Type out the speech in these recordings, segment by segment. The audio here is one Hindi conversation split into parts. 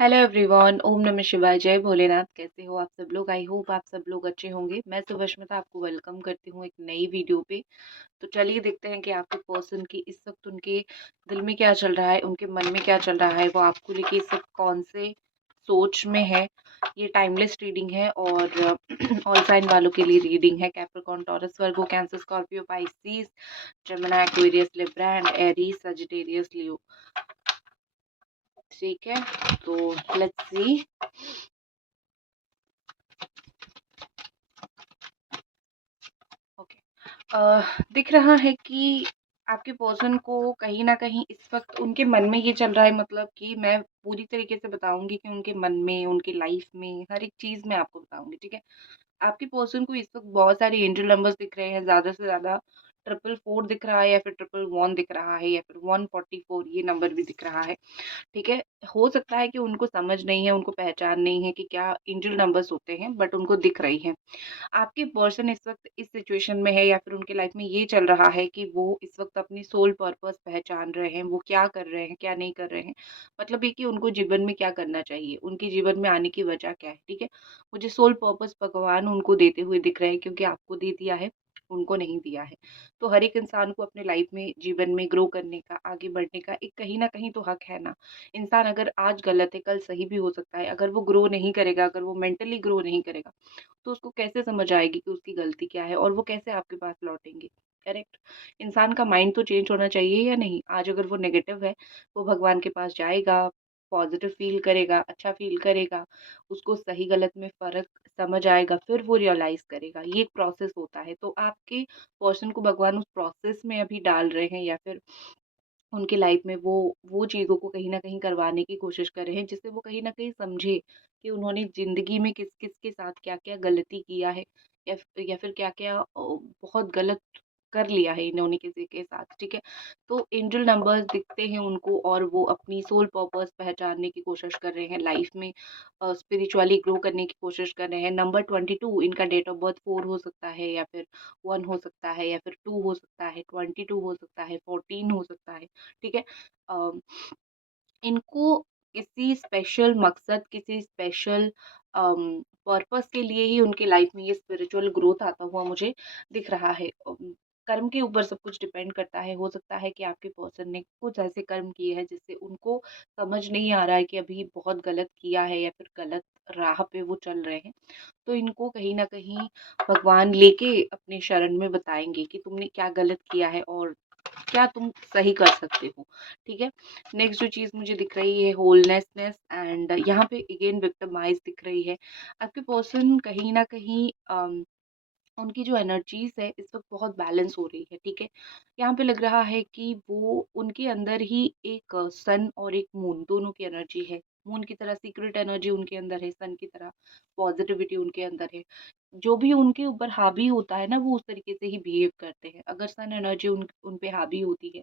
हेलो एवरीवन, ओम नमः शिवाय, जय भोलेनाथ। कैसे हो आप सब लोग? आई होप आप सब लोग अच्छे होंगे। मैं सुभष्मिता आपको वेलकम करती हूँ एक नई वीडियो पे। तो चलिए देखते हैं कि आपके पर्सन की इस वक्त उनके दिल में क्या चल रहा है, उनके मन में क्या चल रहा है, वो आपको लेके इस वक्त कौन से सोच में है। ये टाइमलेस रीडिंग है और ऑल साइन वालों के लिए रीडिंग है। Capricorn, Taurus, Virgo, Cancer, Scorpio, Pisces, Gemini, Aquarius, Libra and Aries, Sagittarius, Leo. ठीक है, तो लेट्स सी। ओके। दिख रहा है कि आपके पर्सन को कहीं ना कहीं इस वक्त उनके मन में ये चल रहा है, मतलब कि मैं पूरी तरीके से बताऊंगी कि उनके मन में, उनके लाइफ में, हर एक चीज में आपको बताऊंगी। ठीक है। आपके पर्सन को इस वक्त बहुत सारे एंजल नंबर्स दिख रहे हैं, ज्यादा से ज्यादा 444 दिख रहा है, या फिर 111 दिख रहा है, या फिर 144 ये नंबर भी दिख रहा है। ठीक है। हो सकता है कि उनको समझ नहीं है, उनको पहचान नहीं है कि क्या एंजल नंबर्स होते हैं, बट उनको दिख रही है। आपके पर्सन इस वक्त इस सिचुएशन में है, या फिर उनके लाइफ में ये चल रहा है कि वो इस वक्त अपनी सोल पर्पस पहचान रहे हैं, वो क्या कर रहे हैं, क्या नहीं कर रहे हैं। मतलब ये कि उनको जीवन में क्या करना चाहिए, उनके जीवन में आने की वजह क्या है। ठीक है। मुझे सोल पर्पस भगवान उनको देते हुए दिख रहे हैं, क्योंकि आपको दे दिया है, उनको नहीं दिया है। तो हर एक इंसान को अपने लाइफ में, जीवन में ग्रो करने का, आगे बढ़ने का एक कहीं ना कहीं तो हक है ना। इंसान अगर आज गलत है, कल सही भी हो सकता है। अगर वो ग्रो नहीं करेगा, अगर वो मेंटली ग्रो नहीं करेगा, तो उसको कैसे समझ आएगी कि उसकी गलती क्या है, और वो कैसे आपके पास लौटेंगे। करेक्ट। इंसान का माइंड तो चेंज होना चाहिए या नहीं। आज अगर वो नेगेटिव है, वो भगवान के पास जाएगा, पॉजिटिव फील करेगा, अच्छा फील करेगा, उसको सही गलत में फर्क समझ आएगा, फिर वो रियलाइज करेगा। ये एक प्रोसेस होता है। तो आपके पर्सन को भगवान उस प्रोसेस में अभी डाल रहे हैं, या फिर उनकी लाइफ में वो चीज़ों को कहीं न कहीं करवाने की कोशिश कर रहे हैं, जिससे वो कहीं न कहीं समझे कि उन्होंने ज़िंदगी में किस-किस के साथ क्या-क्या गलती किया है, या फिर क्या-क्या बहुत गलत कर लिया है इन्होंने किसी के साथ। ठीक है। तो एंजल नंबर्स दिखते हैं उनको, और वो अपनी सोल पर्पस पहचानने की कोशिश कर रहे हैं लाइफ में, स्पिरिचुअली ग्रो करने की कोशिश कर रहे हैं। नंबर 22, इनका डेट ऑफ बर्थ 4 हो सकता है, या फिर 1 हो सकता है, या फिर 2 हो सकता है, 22 हो सकता है, 14 हो सकता है। ठीक है। अ, इनको किसी स्पेशल मकसद, किसी स्पेशल पर्पस के लिए ही उनके लाइफ में ये स्पिरिचुअल ग्रोथ आता हुआ मुझे दिख रहा है। कर्म के ऊपर सब कुछ डिपेंड करता है। हो सकता है कि आपके पर्सन ने कुछ ऐसे कर्म किए हैं जिससे उनको समझ नहीं आ रहा है कि अभी बहुत गलत किया है, या फिर गलत राह पे वो चल रहे हैं। तो इनको कहीं न कहीं भगवान लेके अपने शरण में बताएँगे कि तुमने क्या गलत किया है, और क्या तुम सही कर सकते हो। ठीक है। नेक्स्ट जो चीज़ मुझे दिख रही है, होलनेसनेस, एंड यहाँ पे अगेन विक्टिमाइज़ दिख रही है। आपके पर्सन कहीं न कहीं उनकी जो एनर्जीज है इस वक्त बहुत बैलेंस हो रही है। ठीक है। यहाँ पे लग रहा है कि वो उनके अंदर ही एक सन और एक मून, दोनों की एनर्जी है। मून की तरह सीक्रेट एनर्जी उनके अंदर है, सन की तरह पॉजिटिविटी उनके अंदर है। जो भी उनके ऊपर हावी होता है ना, वो उस तरीके से ही बिहेव करते हैं। अगर सन एनर्जी उन पे हावी होती है,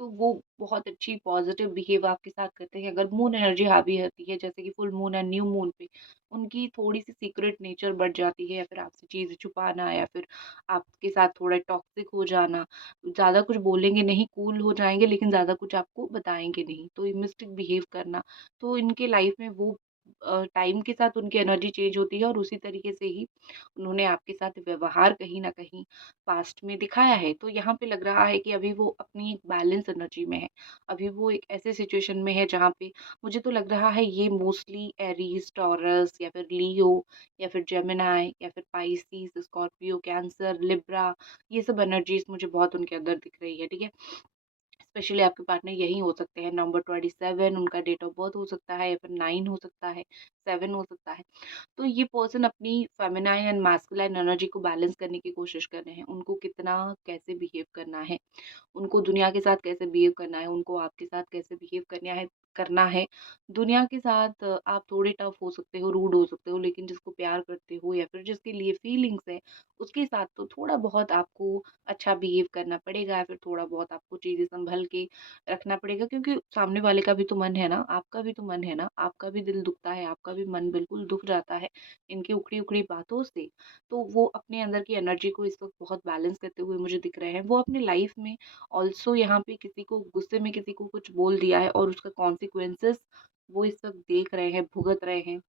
तो वो बहुत अच्छी पॉजिटिव बिहेव आपके साथ करते हैं। अगर मून एनर्जी हावी होती है, जैसे कि full moon and new moon पे, उनकी थोड़ी-सी सीक्रेट नेचर बढ़ जाती है, या फिर आपसे चीज़ें छुपाना, या फिर आपके साथ थोड़ा टॉक्सिक हो जाना। ज़्यादा कुछ बोलेंगे नहीं, कूल हो जाएँगे, लेकिन ज़्यादा कुछ आपको बताएँगे नहीं, तो ये मिस्टिक बिहेव करना। तो इनके लाइफ में वो टाइम के साथ उनकी एनर्जी चेंज होती है, और उसी तरीके से ही उन्होंने आपके साथ व्यवहार कहीं न कहीं पास्ट में दिखाया है। तो यहाँ पे लग रहा है कि अभी वो अपनी एक बैलेंस एनर्जी में है। अभी वो एक ऐसे सिचुएशन में है जहाँ पे मुझे तो लग रहा है ये मोस्टली एरीज, टॉरस, या फिर लियो, या फिर जेमिनी, या फिर पाइसिस, स्कॉर्पियो, कैंसर, लिब्रा, ये सब एनर्जीज मुझे बहुत उनके अंदर दिख रही है। ठीक है। स्पेशली आपके पार्टनर यही हो सकते हैं। नंबर 27 उनका डेट ऑफ बर्थ हो सकता है, या फिर 9 हो सकता है, 7 हो सकता है। तो ये पर्सन अपनी फेमिनाइन एंड मैस्कुलाइन एनर्जी को बैलेंस करने की कोशिश कर रहे हैं। उनको कितना कैसे बिहेव करना है, उनको दुनिया के साथ कैसे बिहेव करना है, उनको आपके साथ कैसे बिहेव करना है। दुनिया के साथ आप थोड़े टफ हो सकते हो, रूड हो सकते हो, लेकिन जिसको प्यार करते हो, या फिर जिसके लिए फीलिंग्स है, उसके साथ तो थोड़ा बहुत आपको अच्छा बिहेव करना पड़ेगा, या फिर थोड़ा बहुत आपको चीज़ें संभल के रखना पड़ेगा, क्योंकि सामने वाले का भी तो मन है ना, आपका भी तो मन है ना, आपका भी दिल दुखता है, आपका भी मन बिल्कुल दुख जाता है इनकी उखड़ी-उखड़ी बातों से। तो वो अपने अंदर की एनर्जी को इस वक़्त बहुत बैलेंस करते हुए मुझे दिख रहे हैं। वो अपनी लाइफ़ में ऑल्सो यहाँ पे किसी को गुस्से में किसी को कुछ बोल दिया है, और उसका कॉन्सिक्वेंसेस वो इस वक्त देख रहे हैं, भुगत रहे हैं,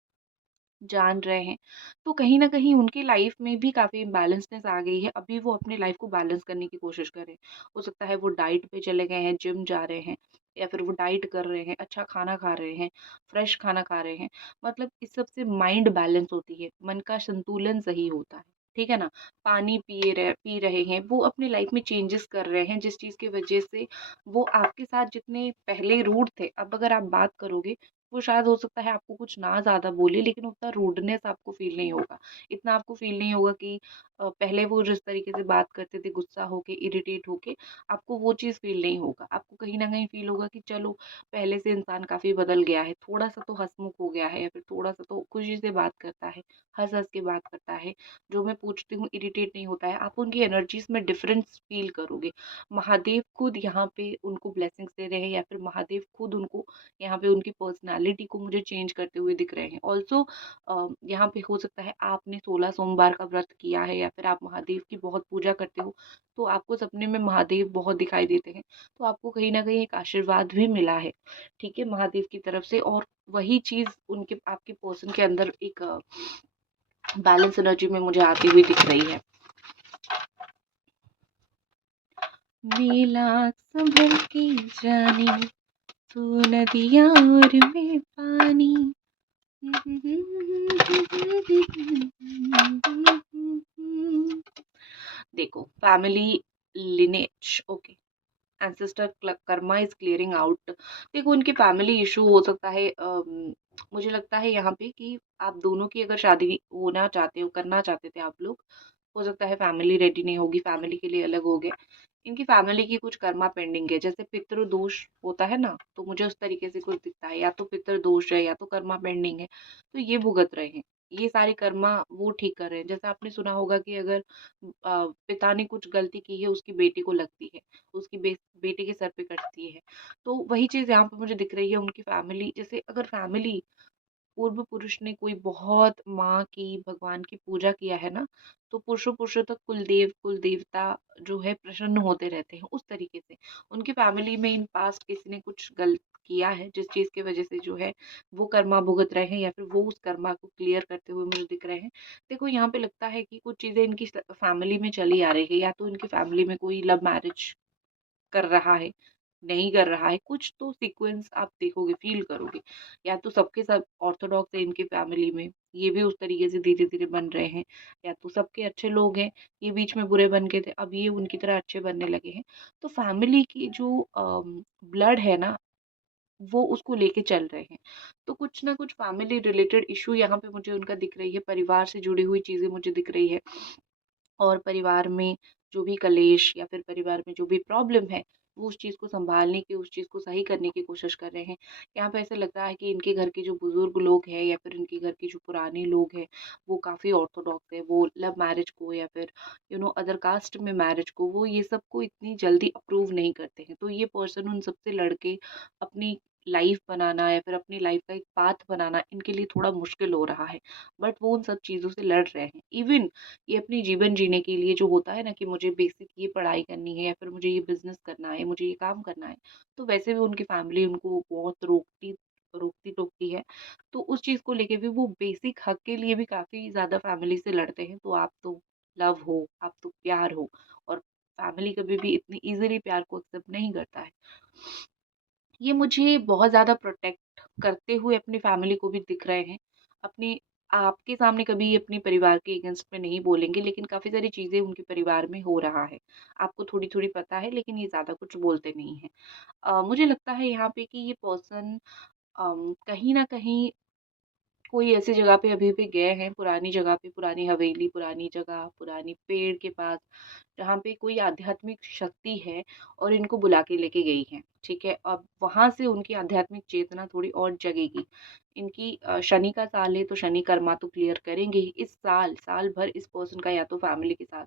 जान रहे हैं। तो कहीं न कहीं उनकी लाइफ़ में भी काफ़ी इम्बैलेंसनेस आ गई है। अभी वो अपनी लाइफ़ को बैलेंस करने की कोशिश कर रहे हैं। हो सकता है वो डाइट पे चले गए हैं, जिम जा रहे हैं या फिर वो डाइट कर रहे हैं, अच्छा खाना खा रहे हैं, फ्रेश खाना खा रहे हैं। मतलब इस सब से माइंड बैलेंस होती है, मन का संतुलन सही होता है। ठीक है ना? पानी पी रहे हैं, वो अपनी लाइफ़ में चेंजेस कर रहे हैं जिस चीज़ की वज़ह से वो आपके साथ जितने पहले रूड थे, अब अगर आप बात करोगे वो शायद हो सकता है आपको कुछ ना ज़्यादा बोले लेकिन उतना रूडनेस आपको फ़ील नहीं होगा। इतना आपको फ़ील नहीं होगा कि पहले वो जिस तरीके से बात करते थे गुस्सा होके, इरिटेट होके, आपको वो चीज़ फ़ील नहीं होगा। आपको कहीं न कहीं फ़ील होगा कि चलो पहले से इंसान काफ़ी बदल गया है, थोड़ा-सा तो हँसमुख हो गया है या फिर थोड़ा-सा तो खुशी से बात करता है, हँस-हँस के बात करता है। जो मैं पूछती हूँ इरिटेट नहीं होता है। आप उनकी एनर्जीज़ में डिफ़रेंस फ़ील करोगे। महादेव खुद यहाँ पे उनको ब्लेसिंग्स दे रहे हैं या फिर महादेव खुद उनको यहाँ पे उनकी पर्सनैलिटी को मुझे चेंज करते हुए दिख रहे हैं। ऑल्सो यहाँ पे हो सकता है आपने 16 सोमवार का व्रत किया है या फिर आप महादेव की बहुत पूजा करते हो, तो आपको सपने में महादेव बहुत दिखाई देते हैं। तो आपको कहीं न कहीं एक आशीर्वाद भी मिला है, ठीक है, महादेव की तरफ से और वही चीज़ उनके आपके पर्सन के अंदर एक बैलेंस एनर्जी में मुझे आती हुई दिख रही है। मेला संभल के जानी तू नदियाँ और मैं पानी। देखो family lineage okay ancestor Karma is clearing out. देखो उनके फैमिली इशू हो सकता है मुझे लगता है यहाँ पे कि आप दोनों की अगर शादी होना चाहते हो करना चाहते थे आप लोग, हो सकता है फैमिली रेडी नहीं होगी, फैमिली के लिए अलग हो गए। इनकी फैमिली की कुछ कर्मा पेंडिंग है, जैसे पितृदोष होता है ना, तो मुझे उस तरीके से कुछ दिखता है, या तो पितृदोष है या तो कर्मा पेंडिंग है, तो ये भुगत रहे हैं। ये सारे कर्मा वो ठीक कर रहे हैं। जैसे आपने सुना होगा कि अगर पिता ने कुछ गलती की है उसकी बेटी को लगती है, उसकी बेटी के सर पे कटती है। तो वही चीज़ यहाँ पे मुझे दिख रही है उनकी फैमिली, जैसे अगर फैमिली पूर्व पुरुष ने कोई बहुत माँ की, भगवान की पूजा किया है ना, तो पुरुषों पुरुषों तक कुलदेव, कुलदेवता जो है प्रसन्न होते रहते हैं, उस तरीके से। उनकी फैमिली में इन पास्ट किसी ने कुछ गलत किया है, जिस चीज़ की वजह से जो है वो कर्मा भुगत रहे हैं या फिर वो उस कर्मा को क्लियर करते हुए मुझे दिख रहे हैं। देखो यहाँ पे लगता है कि कुछ चीज़ें इनकी फैमिली में चली आ रही है, या तो इनकी फैमिली में कोई लव मैरिज कर रहा है, नहीं कर रहा है, कुछ तो सीक्वेंस आप देखोगे, फ़ील करोगे। या तो सबके सब ऑर्थोडॉक्स है इनकी फैमिली में, ये भी उस तरीके से धीरे-धीरे बन रहे हैं, या तो सबके अच्छे लोग हैं, ये बीच में बुरे बन गए थे, अब ये उनकी तरह अच्छे बनने लगे हैं। तो फैमिली की जो ब्लड है ना, वो उसको लेके चल रहे हैं। तो कुछ ना कुछ फैमिली रिलेटेड इश्यू यहाँ पे मुझे उनका दिख रही है, परिवार से जुड़ी हुई चीज़ें मुझे दिख रही है। और परिवार में जो भी कलेश या फिर परिवार में जो भी प्रॉब्लम है, वो उस चीज़ को सँभालने की, उस चीज़ को सही करने की कोशिश कर रहे हैं। यहाँ पे ऐसा लग रहा है कि इनके घर के जो बुज़ुर्ग लोग हैं या फिर इनके घर के जो पुराने लोग हैं, वो काफ़ी ऑर्थोडॉक्स हैं। वो लव मैरिज को या फिर अदर कास्ट में मैरिज को, वो ये सब को इतनी जल्दी अप्रूव नहीं करते हैं। तो ये पर्सन उन सबसे लड़ के अपनी लाइफ़ बनाना या फिर अपनी लाइफ़ का एक पाथ बनाना इनके लिए थोड़ा मुश्किल हो रहा है। बट वो उन सब चीज़ों से लड़ रहे हैं। इवन ये अपनी जीवन जीने के लिए जो होता है ना कि मुझे बेसिक ये पढ़ाई करनी है या फिर मुझे ये बिज़नेस करना है, मुझे ये काम करना है, तो वैसे भी उनकी फैमिली उनको बहुत रोकती-टोकती है। तो उस चीज़ को लेके भी वो बेसिक हक के लिए भी काफ़ी ज़्यादा फैमिली से लड़ते हैं। तो आप तो लव हो, आप तो प्यार हो, और फैमिली कभी भी इतनी ईज़िली प्यार को एक्सेप्ट नहीं करता है। ये मुझे बहुत ज़्यादा प्रोटेक्ट करते हुए अपनी फैमिली को भी दिख रहे हैं। अपनी आपके सामने कभी अपने परिवार के अगेंस्ट में नहीं बोलेंगे, लेकिन काफ़ी सारी चीज़ें उनके परिवार में हो रहा है। आपको थोड़ी-थोड़ी पता है, लेकिन ये ज़्यादा कुछ बोलते नहीं हैं। मुझे लगता है यहाँ पे कि ये पर्सन कहीं न कहीं कोई ऐसी जगह पे अभी भी गए हैं, पुरानी जगह पे, पुरानी हवेली, पुरानी जगह, पुरानी पेड़ के पास, जहाँ पे कोई आध्यात्मिक शक्ति है और इनको बुला के लेके गई है, ठीक है? अब वहाँ से उनकी आध्यात्मिक चेतना थोड़ी और जगेगी। इनकी शनि का साल है तो शनि कर्मा तो क्लियर करेंगे ही। इस साल, साल भर इस पर्सन का या तो फैमिली के साथ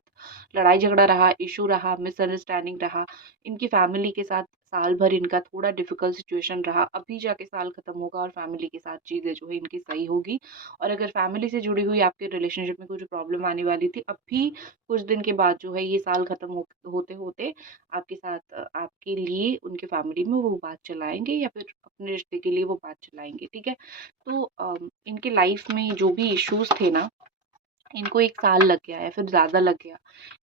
लड़ाई झगड़ा रहा, इश्यू रहा, मिसअंडरस्टैंडिंग रहा, इनकी फैमिली के साथ साल भर इनका थोड़ा डिफ़िकल्ट सिचुएशन रहा, अभी जाके साल ख़त्म होगा और फैमिली के साथ चीज़ें जो है इनकी सही होगी। और अगर फैमिली से जुड़ी हुई आपके रिलेशनशिप में कुछ प्रॉब्लम आने वाली थी, अभी कुछ दिन के बाद जो है ये साल ख़त्म होते-होते आपके साथ आपके लिए उनके फैमिली में वो बात चलाएँगे या फिर अपने रिश्ते के लिए वो बात चलाएँगे, ठीक है? तो इनके लाइफ़ में जो भी इश्यूज़ थे ना, इनको 1 साल लग गया या फिर ज़्यादा लग गया,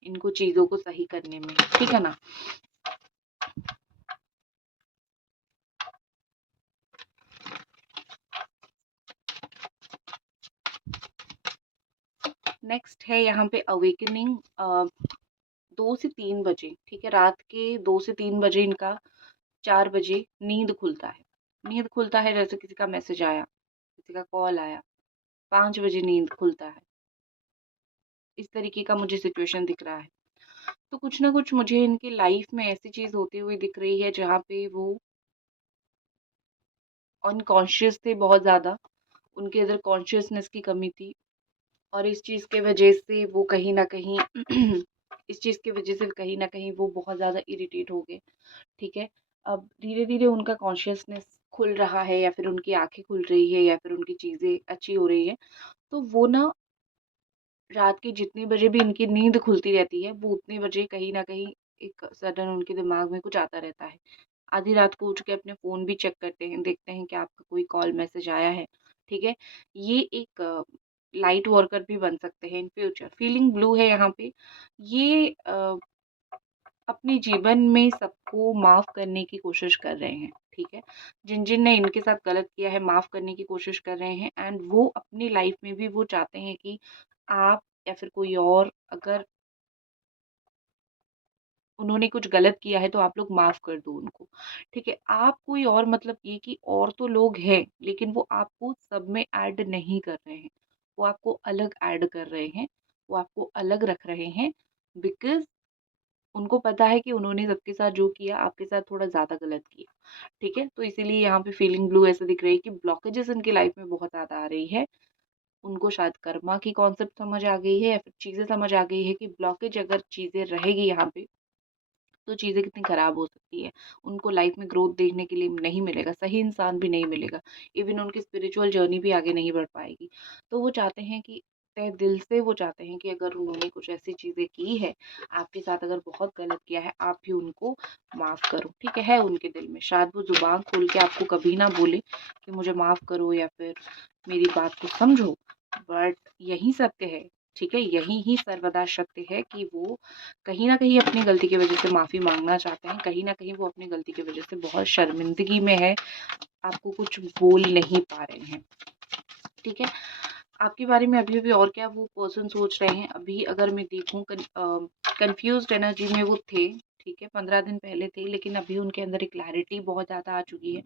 इनको चीज़ों को सही करने में, ठीक है ना? नेक्स्ट है यहाँ पे अवेकनिंग 2 से 3 बजे, ठीक है? रात के 2 से 3 बजे इनका 4 बजे नींद खुलता है। नींद खुलता है जैसे किसी का मैसेज आया, किसी का कॉल आया, 5 बजे नींद खुलता है। इस तरीके का मुझे सिचुएशन दिख रहा है। तो कुछ ना कुछ मुझे इनकी लाइफ में ऐसी चीज़ होती हुई दिख रही है जहाँ पे वो अनकॉन्शियस थे बहुत ज़्यादा, उनके अंदर कॉन्शियसनेस की कमी थी और इस चीज़ के वजह से वो कहीं न कहीं इस चीज़ की वजह से कहीं न कहीं वो बहुत ज़्यादा इरिटेट हो गए, ठीक है? अब धीरे-धीरे उनका कॉन्शियसनेस खुल रहा है या फिर उनकी आँखें खुल रही है या फिर उनकी चीज़ें अच्छी हो रही है, तो वो ना रात के जितने बजे भी इनकी नींद खुलती रहती है, वो उतने बजे कहीं न कहीं एक सडन उनके दिमाग में कुछ आता रहता है। आधी रात को उठ के अपने फ़ोन भी चेक करते हैं, देखते हैं कि आपका कोई कॉल मैसेज आया है, ठीक है? ये एक लाइट वर्कर भी बन सकते हैं इन फ्यूचर। फीलिंग ब्लू है यहाँ पे, ये अपने जीवन में सबको माफ़ करने की कोशिश कर रहे हैं, ठीक है? जिन-जिन ने इनके साथ गलत किया है, माफ़ करने की कोशिश कर रहे हैं एंड वो अपनी लाइफ़ में भी वो चाहते हैं कि आप या फिर कोई और अगर उन्होंने कुछ गलत किया है तो आप लोग माफ़ कर दो उनको, ठीक है? आप कोई और मतलब ये कि और तो लोग हैं, लेकिन वो आपको सब में ऐड नहीं कर रहे हैं। वो आपको अलग ऐड कर रहे हैं, वो आपको अलग रख रहे हैं बिकॉज़ उनको पता है कि उन्होंने सबके साथ जो किया, आपके साथ थोड़ा ज़्यादा गलत किया, ठीक है? तो इसीलिए यहाँ पे फीलिंग ब्लू ऐसे दिख रही है कि ब्लॉकेजेज़ उनकी लाइफ़ में बहुत ज़्यादा आ रही है। उनको शायद कर्मा की कॉन्सेप्ट समझ आ गई है या फिर चीज़ें समझ आ गई है कि ब्लॉकेज अगर चीज़ें रहेगी यहाँ पे तो चीज़ें कितनी ख़राब हो सकती है। उनको लाइफ़ में ग्रोथ देखने के लिए नहीं मिलेगा, सही इंसान भी नहीं मिलेगा। इवन उनकी स्पिरिचुअल जर्नी भी आगे नहीं बढ़ पाएगी। तो वो चाहते हैं कि तहे दिल से वो चाहते हैं कि अगर उन्होंने कुछ ऐसी चीज़ें की है, आपके साथ अगर बहुत गलत किया है, आप भी उनको माफ़ करो, ठीक है उनके दिल में। शायद वो ज़ुबान खोल के आपको कभी ना बोले कि मुझे माफ़ करो या फिर मेरी बात को समझो, बट यही सत्य है, ठीक है? यही ही सर्वदा सत्य है कि वो कहीं न कहीं अपनी गलती की वज़ह से माफ़ी माँगना चाहते हैं, कहीं न कहीं वो अपनी गलती की वज़ह से बहुत शर्मिंदगी में है, आपको कुछ बोल नहीं पा रहे हैं, ठीक है? आपके बारे में अभी-अभी और क्या वो पर्सन सोच रहे हैं, अभी अगर मैं देखूँ कन्फ्यूज़्ड एनर्जी में वो थे, ठीक है? 15 दिन पहले थे, लेकिन अभी उनके अंदर एक क्लैरिटी बहुत ज़्यादा आ चुकी है।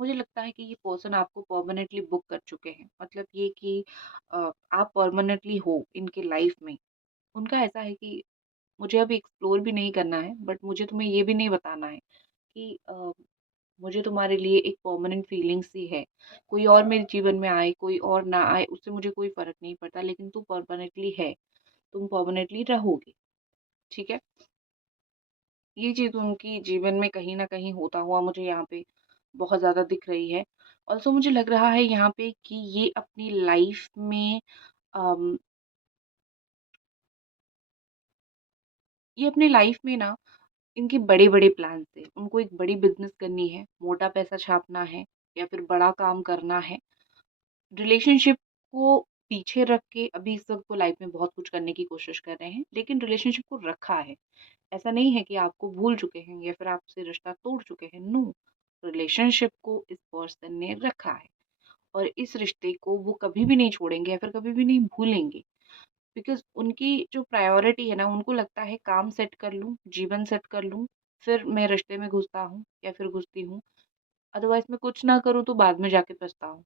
मुझे लगता है कि ये पर्सन आपको परमानेंटली बुक कर चुके हैं, मतलब ये कि आप परमानेंटली हो इनके लाइफ़ में। उनका ऐसा है कि मुझे अभी एक्सप्लोर भी नहीं करना है, बट मुझे तुम्हें ये भी नहीं बताना है कि मुझे तुम्हारे लिए एक परमानेंट फीलिंग्स ही है। कोई और मेरे जीवन में आए, कोई और ना आए, उससे मुझे कोई फ़र्क नहीं पड़ता, लेकिन तू परमानेंटली है, तुम परमानेंटली रहोगे, ठीक है? ये चीज़ उनकी जीवन में कहीं न कहीं होता हुआ मुझे यहाँ पे बहुत ज़्यादा दिख रही है। ऑल्सो मुझे लग रहा है यहाँ पे कि ये अपनी लाइफ़ में अम, ये अपनी लाइफ़ में ना इनके बड़े-बड़े प्लान्स थे। उनको एक बड़ी बिज़नेस करनी है, मोटा पैसा छापना है या फिर बड़ा काम करना है। रिलेशनशिप को पीछे रख के अभी इस वक़्त वो लाइफ़ में बहुत कुछ करने की कोशिश कर रहे हैं, लेकिन रिलेशनशिप को रखा है। ऐसा नहीं है कि आपको भूल चुके हैं या फिर आपसे रिश्ता तोड़ चुके हैं, नो। रिलेशनशिप को इस पर्सन ने रखा है और इस रिश्ते को वो कभी भी नहीं छोड़ेंगे या फिर कभी भी नहीं भूलेंगे। बिकॉज़ उनकी जो प्रायोरिटी है ना, उनको लगता है काम सेट कर लूँ, जीवन सेट कर लूँ, फिर मैं रिश्ते में घुसता हूँ या फिर घुसती हूँ। अदरवाइज़ मैं कुछ ना करूँ तो बाद में जाके पछताऊँ।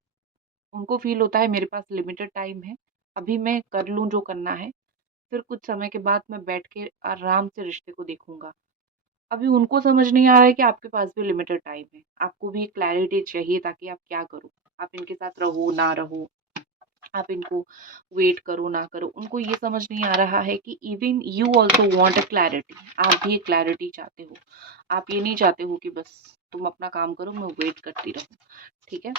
उनको फ़ील होता है मेरे पास लिमिटेड टाइम है, अभी मैं कर लूँ जो करना है, फिर कुछ समय के बाद मैं बैठ के आराम से रिश्ते को देखूँगा। अभी उनको समझ नहीं आ रहा है कि आपके पास भी लिमिटेड टाइम है। आपको भी क्लैरिटी चाहिए ताकि आप क्या करो? आप इनके साथ रहो, ना रहो। आप इनको वेट करो ना करो, उनको ये समझ नहीं आ रहा है कि even you also want a clarity. आप भी एक क्लैरिटी चाहते हो, आप ये नहीं चाहते हो कि बस तुम अपना काम करो मैं वेट करती रहूं। ठीक है,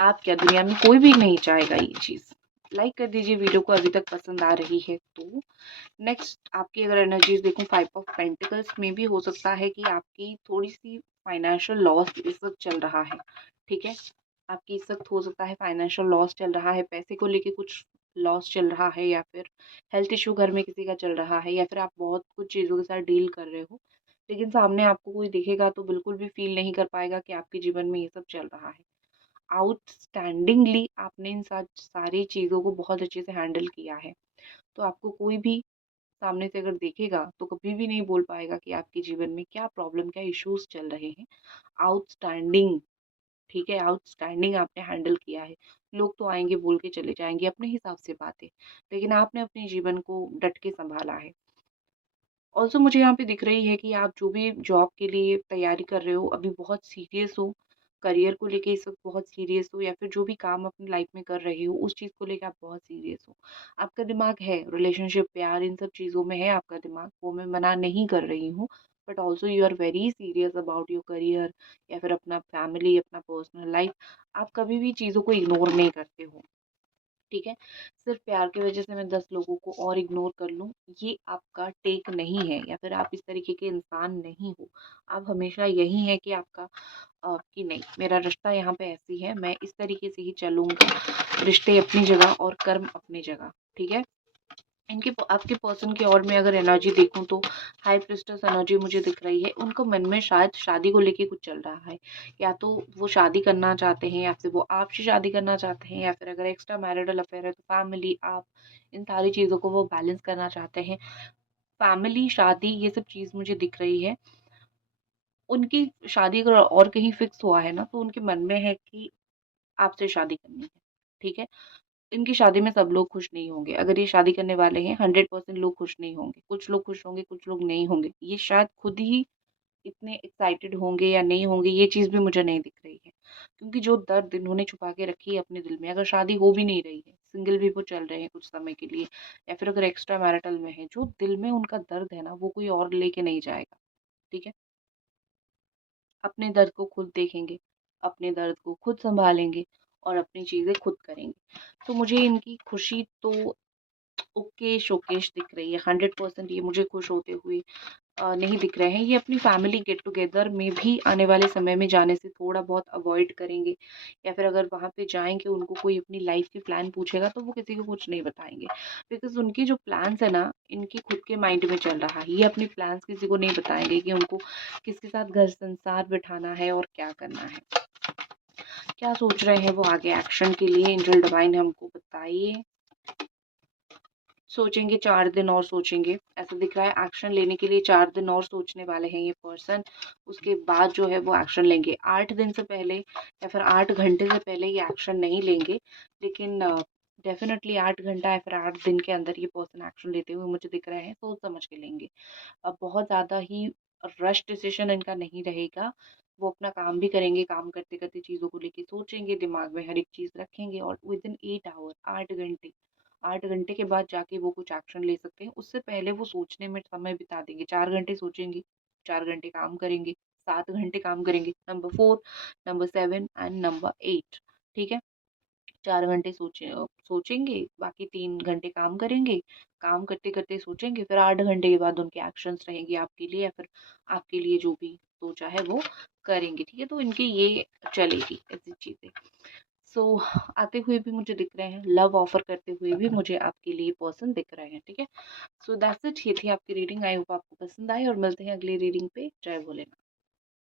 आप क्या, दुनिया में कोई भी नहीं चाहेगा ये चीज़। लाइक कर दीजिए वीडियो को अभी तक पसंद आ रही है तो। नेक्स्ट आपकी अगर एनर्जीज देखूं, 5 ऑफ पेंटिकल्स में भी हो सकता है कि आपकी थोड़ी सी फाइनेंशियल लॉस इस वक्त चल रहा है। ठीक है, आपकी इस वक्त हो सकता है फाइनेंशियल लॉस चल रहा है, पैसे को लेके कुछ लॉस चल रहा है, या फिर हेल्थ इशू घर में किसी का चल रहा है, या फिर आप बहुत कुछ चीज़ों के साथ डील कर रहे हो, लेकिन सामने आपको कोई दिखेगा तो बिल्कुल भी फील नहीं कर पाएगा कि आपके जीवन में ये सब चल रहा है। आउटस्टैंडिंगली आपने इन सारी चीज़ों को बहुत अच्छे से हैंडल किया है, तो आपको कोई भी सामने से अगर देखेगा तो कभी भी नहीं बोल पाएगा कि आपके जीवन में क्या प्रॉब्लम, क्या इश्यूज चल रहे हैं। आउटस्टैंडिंग, ठीक है, आउटस्टैंडिंग आपने हैंडल किया है। लोग तो आएंगे बोल के चले जाएंगे अपने हिसाब से बातें, लेकिन आपने अपने जीवन को डट के संभाला है। ऑल्सो मुझे यहाँ पे दिख रही है कि आप जो भी जॉब के लिए तैयारी कर रहे हो अभी बहुत सीरियस हो, करियर को लेके इस वक्त बहुत सीरियस हो, या फिर जो भी काम अपनी लाइफ में कर रहे हो उस चीज़ को लेके आप बहुत सीरियस हो। आपका दिमाग है रिलेशनशिप, प्यार, इन सब चीज़ों में है आपका दिमाग, वो मैं मना नहीं कर रही हूँ। But also you are very serious about your career, या फिर अपना फैमिली, अपना पर्सनल लाइफ। आप कभी भी चीज़ों को इग्नोर नहीं करते हो। ठीक है, सिर्फ प्यार की वजह से मैं 10 लोगों को और इग्नोर कर लूँ, ये आपका टेक नहीं है, या फिर आप इस तरीके के इंसान नहीं हो। आप हमेशा यही है कि आपका कि नहीं, मेरा रिश्ता यहाँ पे ऐसी है, मैं इस तरीके से ही चलूँगा, रिश्ते अपनी जगह और कर्म अपनी जगह। ठीक है, इनके आपके पर्सन की ओर में अगर एनर्जी देखूं तो हाई प्रिस्टेस एनर्जी मुझे दिख रही है। उनको मन में शायद शादी को लेके कुछ चल रहा है, या तो वो शादी करना चाहते हैं, या फिर वो आपसे शादी करना चाहते हैं, या फिर अगर एक्स्ट्रा मैरिटल अफेयर है तो फैमिली, आप, इन सारी चीज़ों को वो बैलेंस करना चाहते हैं। फैमिली, शादी, ये सब चीज़ मुझे दिख रही है। उनकी शादी अगर और कहीं फिक्स हुआ है ना तो उनके मन में है कि आपसे शादी करनी है। ठीक है, इनकी शादी में सब लोग खुश नहीं होंगे। अगर ये शादी करने वाले हैं 100% लोग खुश नहीं होंगे। कुछ लोग खुश होंगे, कुछ लोग नहीं होंगे। ये शायद खुद ही इतने एक्साइटेड होंगे या नहीं होंगे, ये चीज़ भी मुझे नहीं दिख रही है। क्योंकि जो दर्द इन्होंने छुपा के रखी है अपने दिल में, अगर शादी हो भी नहीं रही है, सिंगल भी वो चल रहे हैं कुछ समय के लिए, या फिर अगर एक्स्ट्रा मैरिटल में है, जो दिल में उनका दर्द है ना वो कोई और लेके नहीं जाएगा। ठीक है, अपने दर्द को खुद देखेंगे, अपने दर्द को खुद सँभालेंगे और अपनी चीज़ें खुद करेंगे। तो मुझे इनकी खुशी तो ओके शोकेश दिख रही है। 100% ये मुझे खुश होते हुए नहीं दिख रहे हैं। ये अपनी फैमिली गेट टुगेदर में भी आने वाले समय में जाने से थोड़ा बहुत अवॉइड करेंगे, या फिर अगर वहाँ पे जाएँगे उनको कोई अपनी लाइफ़ की प्लान पूछेगा तो वो किसी को कुछ नहीं बताएँगे। बिकॉज़ उनकी जो प्लान्स है ना, इनके खुद के माइंड में चल रहा है। ये अपनी प्लान्स किसी को नहीं बताएँगे कि उनको किसके साथ घर संसार बिठाना है और क्या करना है। क्या सोच रहे हैं वो आगे एक्शन के लिए? एंजल डिवाइन हमको बताइए। सोचेंगे 4 दिन और सोचेंगे, ऐसा दिख रहा है एक्शन लेने के लिए 4 दिन और सोचने वाले हैं ये पर्सन। उसके बाद जो है वो एक्शन लेंगे। 8 दिन से पहले या फिर 8 घंटे से पहले ये एक्शन नहीं लेंगे, लेकिन डेफ़िनेटली 8 घंटा या फिर 8 दिन के अंदर ये पर्सन एक्शन लेते हुए मुझे दिख रहे हैं, सोच समझ के लेंगे। अब बहुत ज़्यादा ही रश डिसीजन इनका नहीं रहेगा। वो अपना काम भी करेंगे, काम करते-करते चीज़ों को लेके सोचेंगे, दिमाग में हर एक चीज़ रखेंगे और विदिन 8 आवर, 8 घंटे, 8 घंटे के बाद जाके वो कुछ एक्शन ले सकते हैं। उससे पहले वो सोचने में समय बिता देंगे। 4 घंटे सोचेंगे, 4 घंटे काम करेंगे, 7 घंटे काम करेंगे। नंबर 4, नंबर 7 एंड नंबर 8, ठीक है? 4 घंटे सोचेंगे, बाकी 3 घंटे काम करेंगे। काम करते-करते सोचेंगे, फिर 8 घंटे के बाद उनके एक्शंस रहेंगे आपके लिए, या फिर आपके लिए जो भी सोचा है वो करेंगे, ठीक है? तो इनकी ये चलेगी ऐसी चीज़ें। सो आते हुए भी मुझे दिख रहे हैं, लव ऑफ़र करते हुए भी मुझे आपके लिए पर्सन दिख रहे हैं, ठीक है? सो दैट्स इट, ये थी आपकी रीडिंग। आई होप आपको पसंद आई और मिलते हैं अगली रीडिंग पे। जय भोलेनाथ।